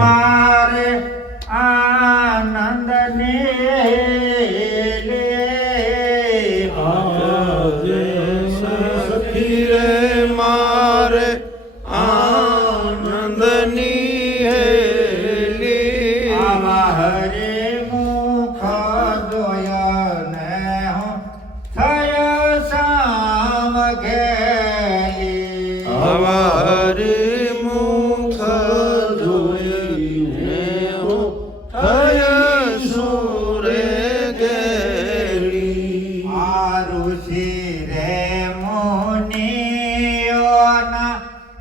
મારે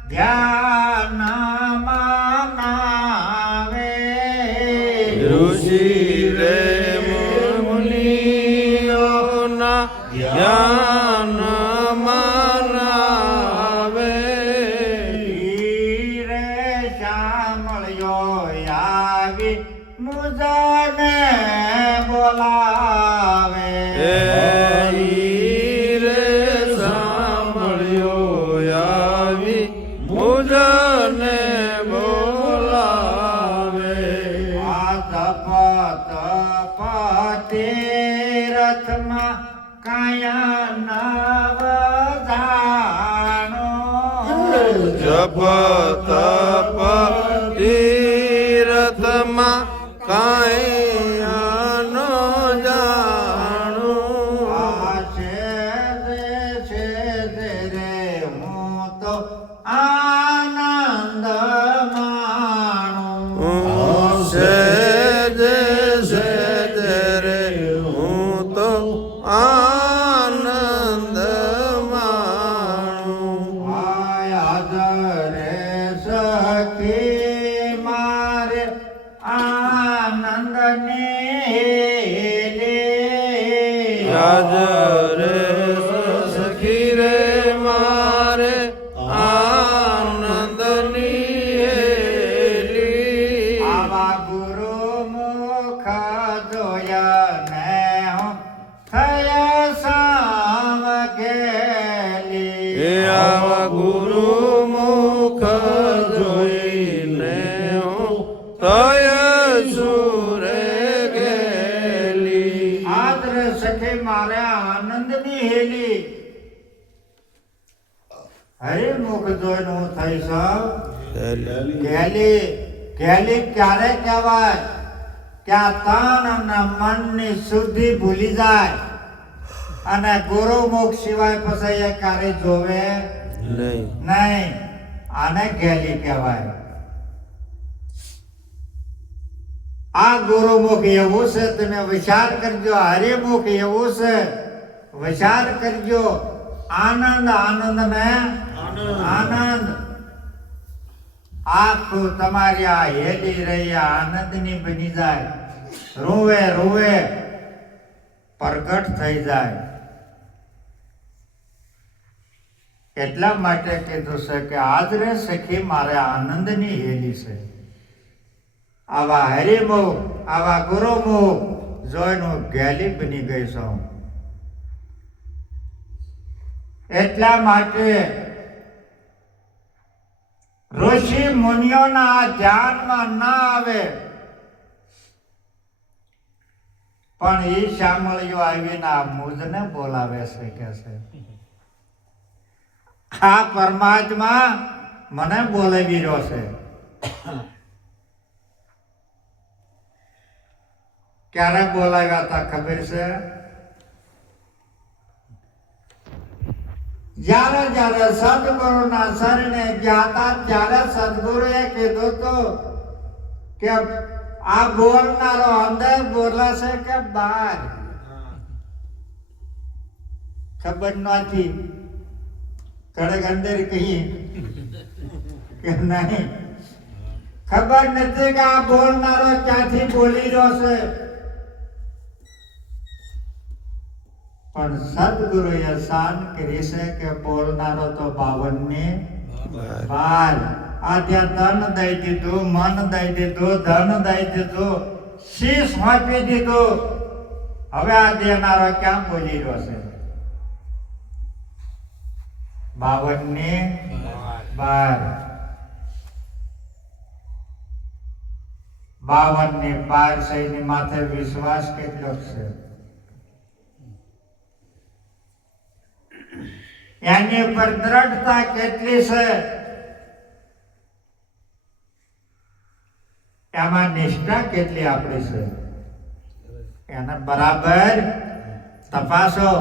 ध्यान ਜਪ ਤਪ ਨਜ਼ਰ સખે મારે આનંદની હેલી. હરે મુખ જોઈને હું થઈ સાવ ગેલી ગેલી ક્યારે કહેવાય? ક્યાં તન અને મનની શુદ્ધિ ભૂલી જાય. અને ગુરુમુખ સિવાય પછી એ ક્યારે જોવે નહીં. નહીં. આને ગેલી કહેવાય. આ ગુરુમુખ એવું છે તમે વિચાર કરજો હરિમુખ એવું છે. વિચાર કરજો આનંદ આનંદ ને આનંદ. આખું તમારી આ હેલી રહી આનંદની બની જાય. રૂવે રૂવે. પ્રગટ થઈ જાય. એટલા માટે કીધું છે કે આજ રે સખી મારે આનંદની હેલી છે. આવા હરિમુખ, આવા ગુરુમુખ જોઈને હું ગેલી બની ગઈ છું. એટલા માટે ઋષિ મુનિઓના ધ્યાનમાં ના આવે. પણ એ શામળીઓ આવીને આ મૂજને બોલાવે છે કે છે. આ પરમાત્મા મને બોલાવી રહ્યો છે. ક્યારે બોલાવ્યા હતા ખબર છે? જ્યારે જ્યારે સદગુરુના શરણે ગયા હતા, ત્યારે સદગુરુએ કીધું હતું કે આ બોલનારો અંદર બોલે છે કે બહાર. ખબર નથી કડક અંદર કહીએ કે નહીં. ખબર નથી કે આ બોલનારો ક્યાંથી બોલી રહ્યો છે. પણ સદગુરુએ શાન કરી છે કે બોલનારો તો બાવનને બાર. આ ત્યાં ધન દઈ દીધું, મન દઈ દીધું, ધન દઈ દીધું, શીશ વાંચી દીધું. હવે આ દેનારો ક્યાં બોલી રહ્યો છે? બાવન ને બાર. બાવનની બારની માથે વિશ્વાસ કેટલો છે? એની પર દ્રઢતા કેટલી છે? એમાં નિષ્ઠા કેટલી આપણી છે? એને બરાબર તપાસો.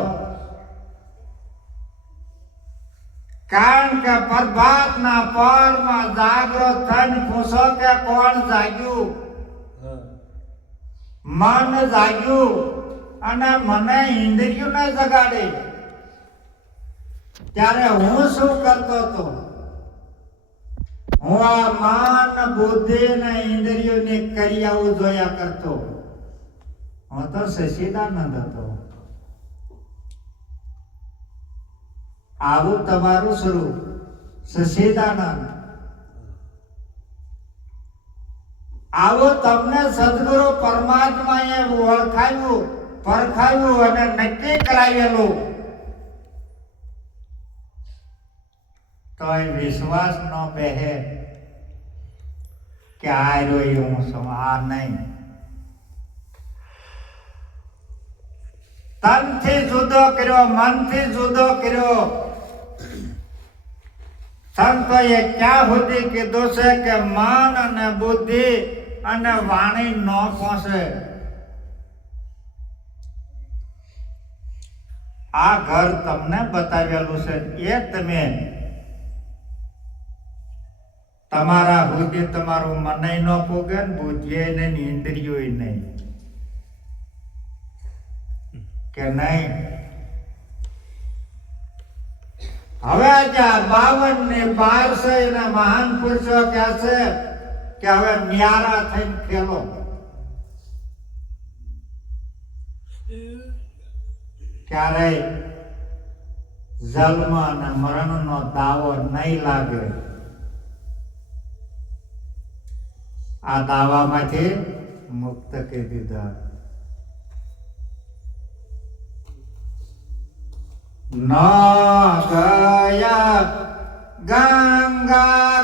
કારણ કે પ્રભાતના પરમાં જાગ્રત થન ફૂસો કે કોણ જાગ્યું? મન જાગ્યું અને મને ઇન્દ્રિયું ન જગાડી. ત્યારે હું શું કરતો હતો? હું આ માન, બુદ્ધિ ને ઇન્દ્રિયોને કરી આવું જોયા કરતો. હું તો સશીદાનંદ હતો. આવું તમારું સ્વરૂપ સશીદાનંદ આવો તમને સદગુરુ પરમાત્માએ ઓળખાયું, પરખાયું અને નક્કી કરાવેલું તોય વિશ્વાસ ન બેહે કે આ રહ્યો હું છું આ નહીં. તનથી જુદો કર્યો, મનથી જુદો કર્યો. સંતોએ ક્યાં સુધી કીધું છે કે મન અને બુદ્ધિ અને વાણી ન પહોંચે આ ઘર તમને બતાવેલું છે. એ તમે તમારા હૃદય તમારું મનય ન પોગે ને બુદ્ધિએ નહીં ઇન્દ્રિયો નહીં. કે નહીં? હવે આ બાવન ને બાર છે એના મહાન પુરુષો કહે છે કે હવે ન્યારા થઈને ખેલો ક્યારેય જન્મ અને મરણનો દાવો નહીં લાગે. આ દાવામાંથી મુક્ત કરી દીધા. ન ગયા ગા